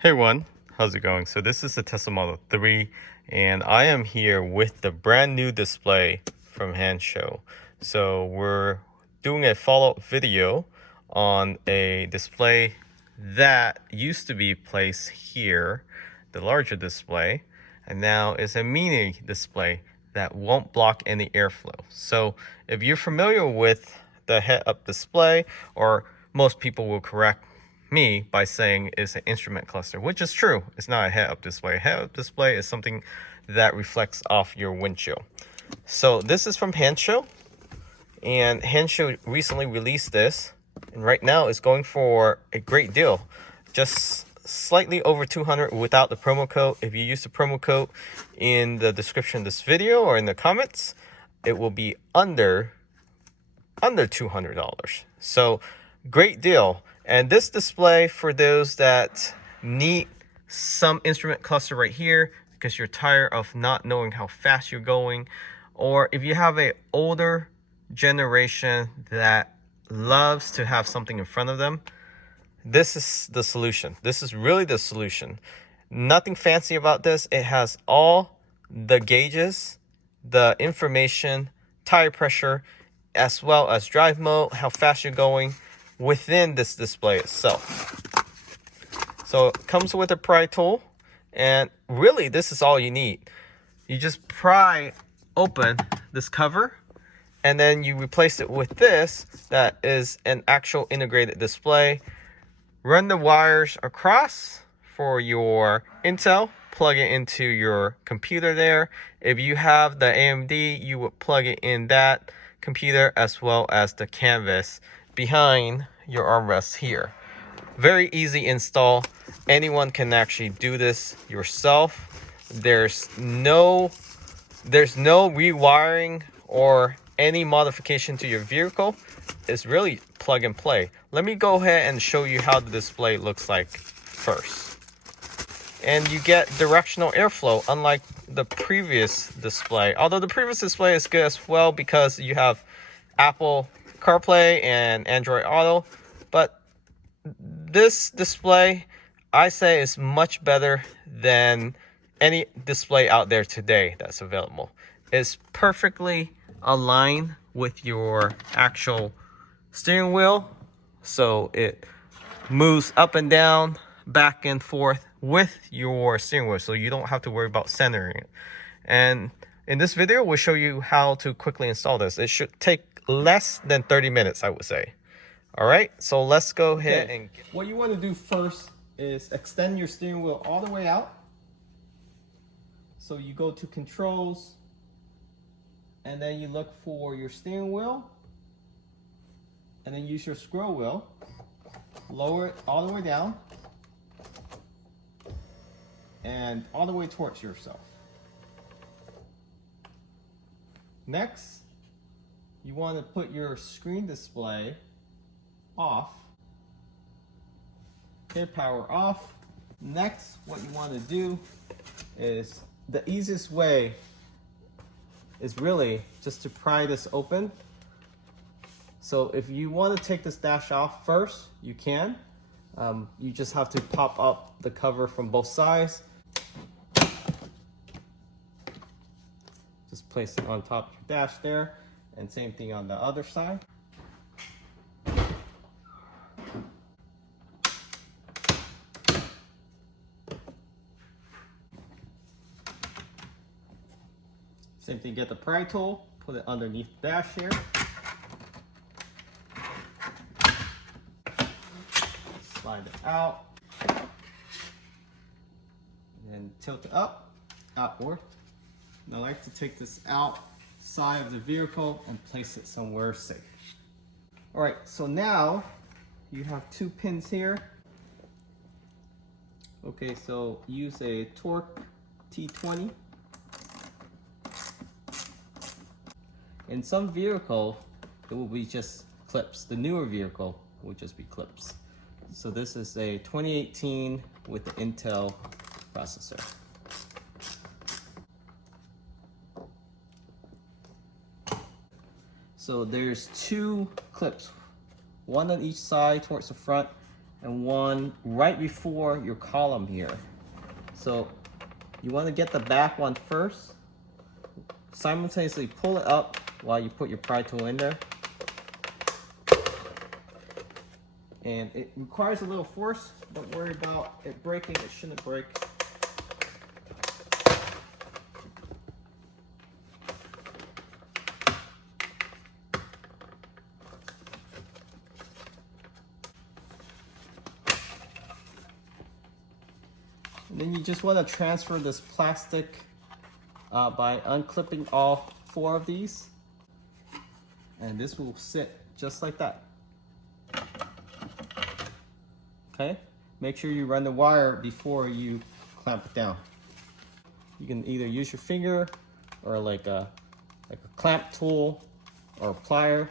Hey everyone, how's it going? So this is the Tesla Model 3 and I am here with the brand new display from Hanshow. So we're doing a follow-up video on a display that used to be placed here, the larger display, and now is a mini display that won't block any airflow. So if you're familiar with the head-up display, or most people will correct me by saying it's an instrument cluster, which is true. It's not a head-up display. A head-up display is something that reflects off your windshield. So this is from Hanshow, and Hanshow recently released this, and right now it's going for a great deal, just slightly over 200 without the promo code. If you use the promo code in the description of this video or in the comments, it will be under $200. So great deal. And this display, for those that need some instrument cluster right here because you're tired of not knowing how fast you're going, or if you have an older generation that loves to have something in front of them, this is the solution. This is really the solution. Nothing fancy about this. It has all the gauges, the information, tire pressure, as well as drive mode, how fast you're going within this display itself. So it comes with a pry tool, and really this is all you need. You just pry open this cover, and then you replace it with this that is an actual integrated display. Run the wires across for your Intel, plug it into your computer there. If you have the AMD, you would plug it in that computer as well as the canvas behind your armrest here. Very easy install. Anyone can actually do this yourself. There's no rewiring or any modification to your vehicle. It's really plug and play. Let me go ahead and show you how the display looks like first. And you get directional airflow, unlike the previous display. Although the previous display is good as well because you have Apple CarPlay and Android Auto. But this display, I say, is much better than any display out there today that's available. It's perfectly aligned with your actual steering wheel, so it moves up and down, back and forth with your steering wheel, so you don't have to worry about centering it. And in this video, we'll show you how to quickly install this. It should take less than 30 minutes, I would say. All right, so let's go ahead and what you want to do first is extend your steering wheel all the way out. So you go to controls, and then you look for your steering wheel, and then use your scroll wheel, lower it all the way down, and all the way towards yourself. Next, you want to put your screen display off. Hit power off. Next, what you want to do is, the easiest way is really just to pry this open. So if you want to take this dash off first, you can. You just have to pop up the cover from both sides. Just place it on top of your dash there, and same thing on the other side. Same thing, get the pry tool, put it underneath the dash here. Slide it out. And tilt it up, outward. And I like to take this outside of the vehicle and place it somewhere safe. All right, so now you have two pins here. Okay, so use a Torque T20. In some vehicle, it will be just clips. The newer vehicle will just be clips. So this is a 2018 with the Intel processor. So there's two clips, one on each side towards the front, and one right before your column here. So you want to get the back one first. Simultaneously pull it up while you put your pry tool in there. And it requires a little force. Don't worry about it breaking, it shouldn't break. And then you just want to transfer this plastic by unclipping all 4 of these. And this will sit just like that. Okay? Make sure you run the wire before you clamp it down. You can either use your finger or like a clamp tool or a plier.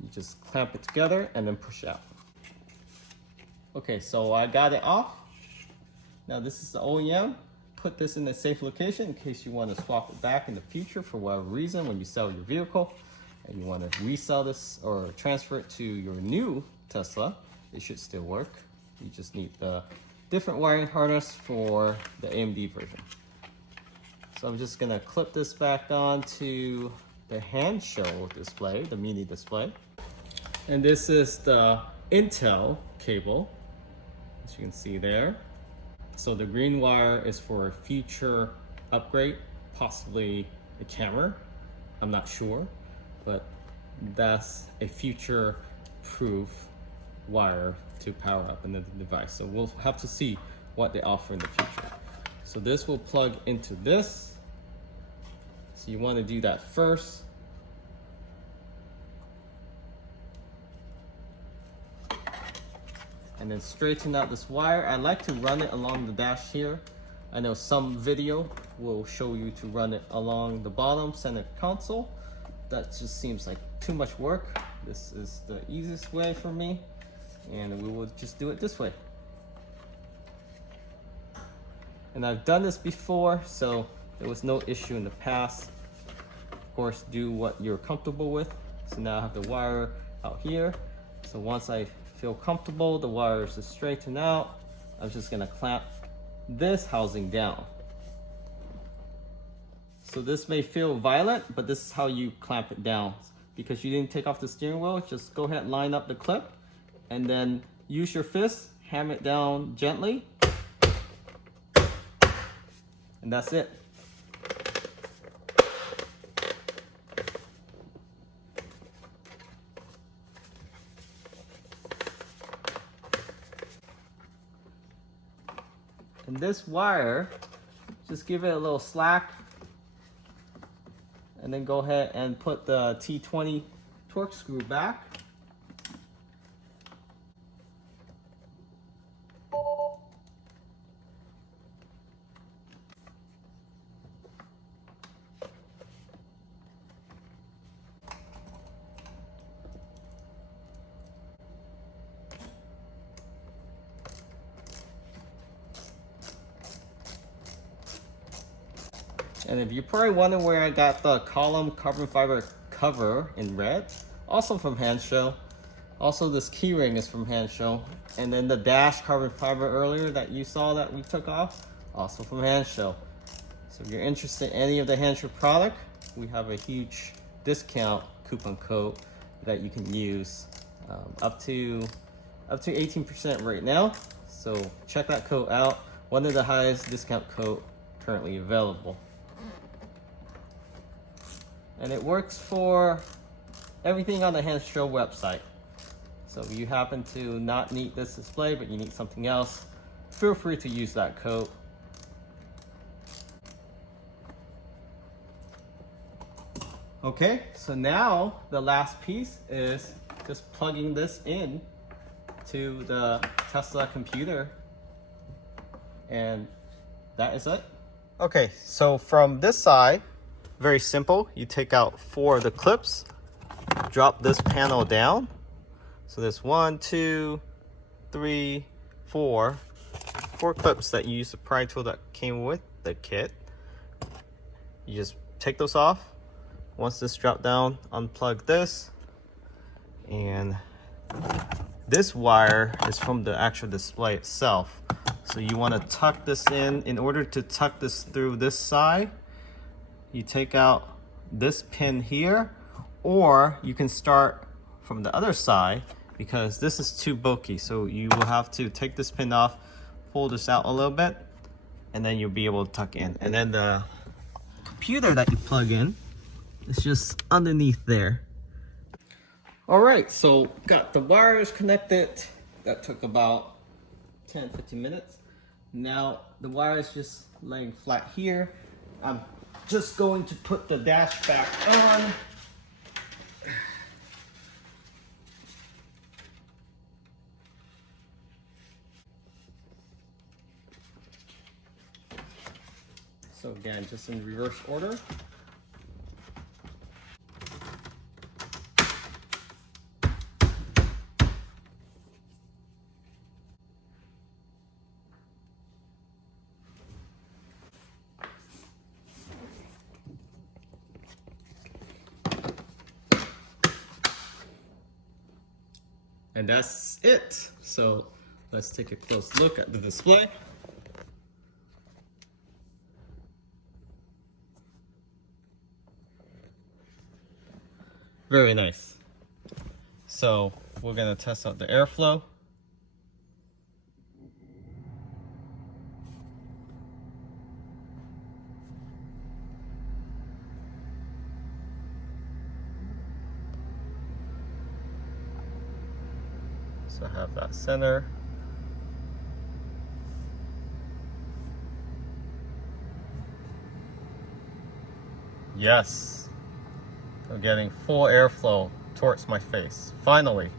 You just clamp it together and then push out. Okay, so I got it off. Now this is the OEM. Put this in a safe location in case you want to swap it back in the future for whatever reason when you sell your vehicle and you want to resell this or transfer it to your new Tesla. It should still work. You just need the different wiring harness for the AMD version. So I'm just gonna clip this back onto the hand show display, the mini display. And this is the Intel cable, as you can see there. So the green wire is for a future upgrade, possibly a camera. I'm not sure, but that's a future proof wire to power up another device. So we'll have to see what they offer in the future. So this will plug into this. So you want to do that first. And then straighten out this wire. I like to run it along the dash here. I know some video will show you to run it along the bottom center console. That just seems like too much work. This is the easiest way for me, and we will just do it this way. And I've done this before, so there was no issue in the past. Of course, do what you're comfortable with. So now I have the wire out here. So once I feel comfortable, the wires are straightened out, I'm just gonna clamp this housing down. So this may feel violent, but this is how you clamp it down. Because you didn't take off the steering wheel, just go ahead and line up the clip and then use your fist, ham it down gently, and that's it. And this wire, just give it a little slack and then go ahead and put the T20 torque screw back. And if you're probably wondering where I got the column carbon fiber cover in red, also from Hansshow. Also this keyring is from Hansshow. And then the dash carbon fiber earlier that you saw that we took off, also from Hansshow. So if you're interested in any of the Hansshow product, we have a huge discount coupon code that you can use up to 18% right now. So check that code out. One of the highest discount code currently available. And it works for everything on the Hansshow website. So if you happen to not need this display, but you need something else, feel free to use that code. Okay, so now the last piece is just plugging this in to the Tesla computer. And that is it. Okay, so from this side, very simple. You take out 4 of the clips, drop this panel down. So there's 1, 2, 3, 4 clips that you use the pry tool that came with the kit. You just take those off. Once this drop down, unplug this, and this wire is from the actual display itself. So you want to tuck this in. In order to tuck this through this side, you take out this pin here, or you can start from the other side because this is too bulky. So you will have to take this pin off, pull this out a little bit, and then you'll be able to tuck in. And then the computer that you plug in is just underneath there. All right, so got the wires connected. That took about 10-15 minutes. Now the wire is just laying flat here. I'm just going to put the dash back on. So again, just in reverse order. And that's it. So let's take a close look at the display. Very nice. So we're gonna test out the airflow. So I have that center. Yes, I'm getting full airflow towards my face. Finally,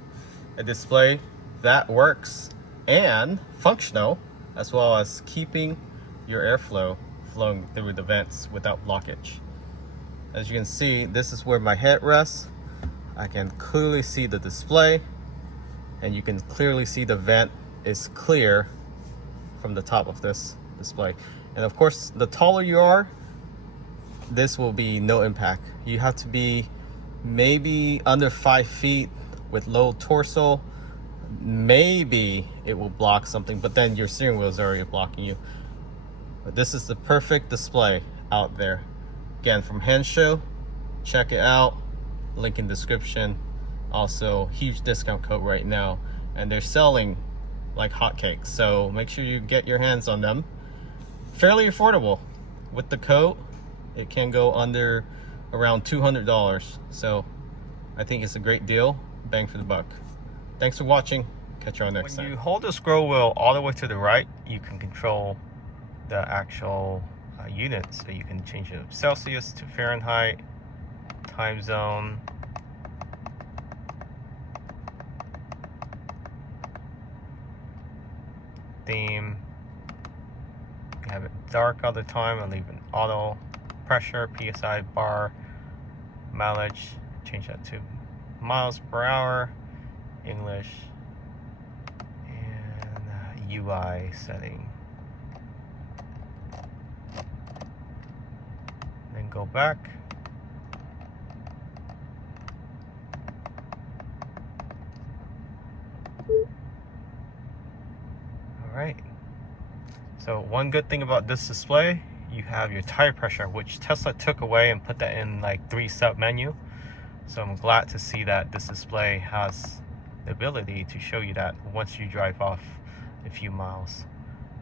a display that works and functional, as well as keeping your airflow flowing through the vents without blockage. As you can see, this is where my head rests. I can clearly see the display, and you can clearly see the vent is clear from the top of this display. And of course, the taller you are, this will be no impact. You have to be maybe under 5 feet with low torso. Maybe it will block something, but then your steering wheel is already blocking you. But this is the perfect display out there. Again, from Henshow, check it out. Link in description. Also, huge discount code right now, and they're selling like hotcakes. So make sure you get your hands on them. Fairly affordable. With the code, it can go under around $200. So I think it's a great deal. Bang for the buck. Thanks for watching. Catch you on next time. When you hold the scroll wheel all the way to the right, you can control the actual units. So you can change it from Celsius to Fahrenheit, time zone, theme. You can have it dark all the time and leave an auto. Pressure, PSI, bar, mileage, change that to miles per hour, English, and UI setting. Then go back. All right. So one good thing about this display, you have your tire pressure, which Tesla took away and put that in like 3 sub menu. So I'm glad to see that this display has the ability to show you that once you drive off a few miles.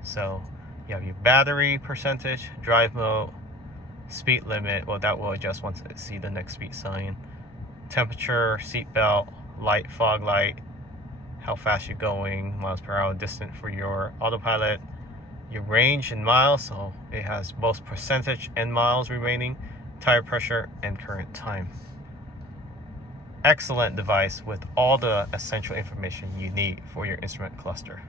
So you have your battery percentage, drive mode, speed limit. Well, that will adjust once it see the next speed sign. Temperature, seat belt, light, fog light, how fast you're going, miles per hour, distance for your autopilot, your range in miles, so it has both percentage and miles remaining, tire pressure, and current time. Excellent device with all the essential information you need for your instrument cluster.